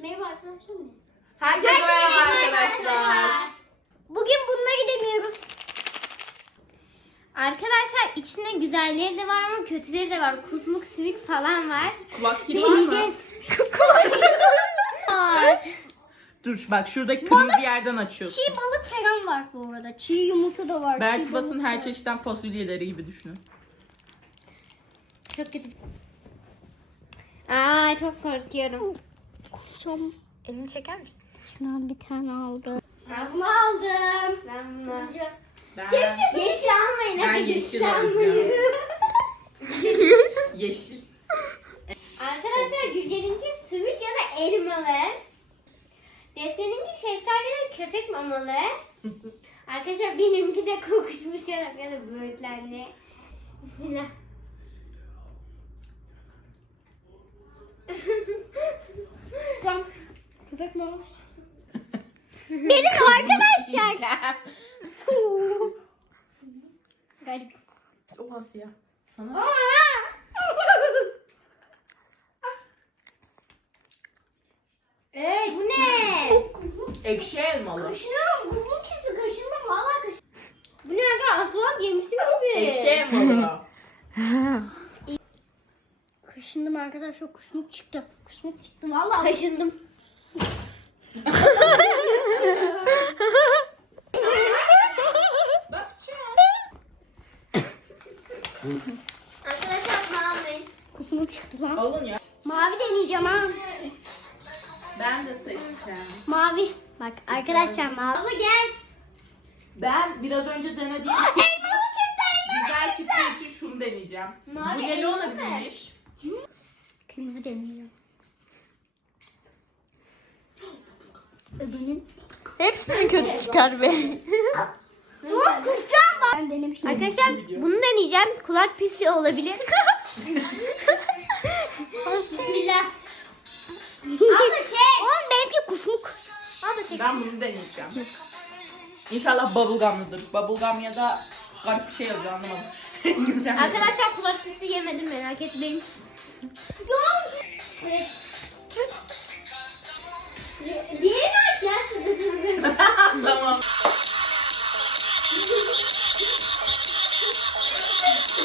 Merhaba arkadaşlar. Herkese merhaba arkadaşlar. Bugün bunları deniyoruz. Arkadaşlar içinde güzelleri de var ama kötüleri de var. Kusmuk, simik falan var. Kulak kiri var mı? Deneyeceğiz. var. Dur bak şuradaki kırmızı yerden açıyorsun. Çiğ balık falan var bu arada. Çiğ yumurta da var. çiğ Bertibas'ın balık her var. çeşitten fasulyeleri gibi düşünün. Çok kötü. Aa çok korkuyorum. Kusacağım. Elini çeker misin? Şundan bir tane aldım. Ben bunu aldım. Ben bunu. Ben Yeşil almayın. Ben hadi yeşil almayın. yeşil. Arkadaşlar Gülce'ninki sümük ya da elmalı. Defne'ninki şeftali ya da köpek mamalı. Arkadaşlar benimki de kokuşmuş şarap ya da böğürtlendi. Bismillah. Maması. Benim arkadaşlar. Garip. o Asya. Sana Ey bu ne? ekşi elmalı. Kaşınıyorum. Burnum çıktı. Kaşındım. Valla kaşındım. Bu ne aga? Asfalt yemiştim gibi. Ekşi elmalı. Kaşındım arkadaşlar. Kusmuk çıktı. Kusmuk çıktı. Valla kaşındım. Arkadaşlar mavi. Kusmuk çıktı lan. Alın ya. Mavi deneyeceğim ha. Ben de seçeceğim. Mavi. Bak arkadaşlar mavi. Abla gel. Ben biraz önce denediğim Elmalı çıktı güzel çıktığı için şunu deneyeceğim. Mavi Bu neli elma olabilirmiş? Kırmızı deneyeceğim. Öbürünün. Hepsi mi kötü çıkar be? Bu kusacağım bak. Ben denemiştim. Arkadaşlar bunu deneyeceğim. Kulak pisliği olabilir. Bismillah. Abla çek. Oğlum benimki kusmuk. Abla çek. Ben bunu deneyeceğim. İnşallah bubblegum'lıdır. Bubblegum ya da garip bir şey yazıyor anlamadım. İngilizce? Arkadaşlar kulak pisliği yemedim merak etmeyin. Evet.